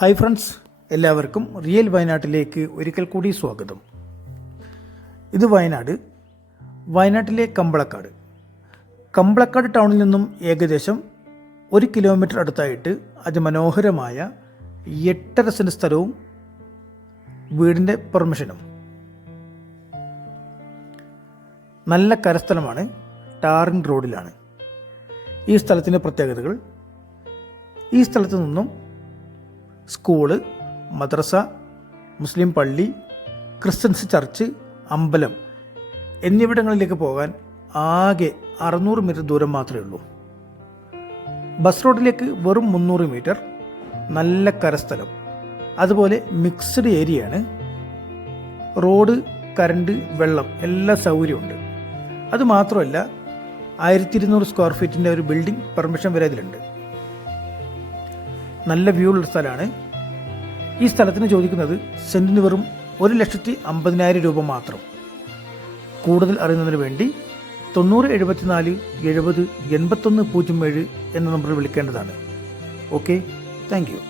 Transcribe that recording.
Hi friends, എല്ലാവർക്കും real വയനാട്ടിലേക്ക് ഒരിക്കൽ കൂടി സ്വാഗതം. ഇത് വയനാട്ടിലെ കമ്പളക്കാട് ടൗണിൽ നിന്നും ഏകദേശം 1 കിലോമീറ്റർ അടുത്തായിട്ട് അതിമനോഹരമായ 8.5 സെൻറ് സ്ഥലവും വീടിൻ്റെ പെർമിഷനും. നല്ല കരസ്ഥലമാണ്, ടാറിംഗ് റോഡിലാണ്. ഈ സ്ഥലത്തിൻ്റെ പ്രത്യേകതകൾ: ഈ സ്ഥലത്ത് നിന്നും സ്കൂള്, മദ്രസ, മുസ്ലിം പള്ളി, ക്രിസ്ത്യൻസ് ചർച്ച്, അമ്പലം എന്നിവിടങ്ങളിലേക്ക് പോകാൻ ആകെ 600 മീറ്റർ ദൂരം മാത്രമേ ഉള്ളൂ. ബസ് റോഡിലേക്ക് വെറും 300 മീറ്റർ. നല്ല കരസ്ഥലം, അതുപോലെ മിക്സ്ഡ് ഏരിയയാണ്. റോഡ്, കറണ്ട്, വെള്ളം എല്ലാ സൗകര്യമുണ്ട്. അതുമാത്രമല്ല, 1200 സ്ക്വയർ ഫീറ്റിൻ്റെ ഒരു ബിൽഡിംഗ് പെർമിഷൻ വരെ ഇതിലുണ്ട്. നല്ല വ്യൂ ഉള്ള സ്ഥലമാണ്. ഈ സ്ഥലത്തിന് ചോദിക്കുന്നത് സെൻറ്റിന് വെറും 1,50,000 രൂപ മാത്രം. കൂടുതൽ അറിയുന്നതിന് വേണ്ടി 9074 70 8107 എന്ന നമ്പറിൽ വിളിക്കേണ്ടതാണ്. Okay, thank you.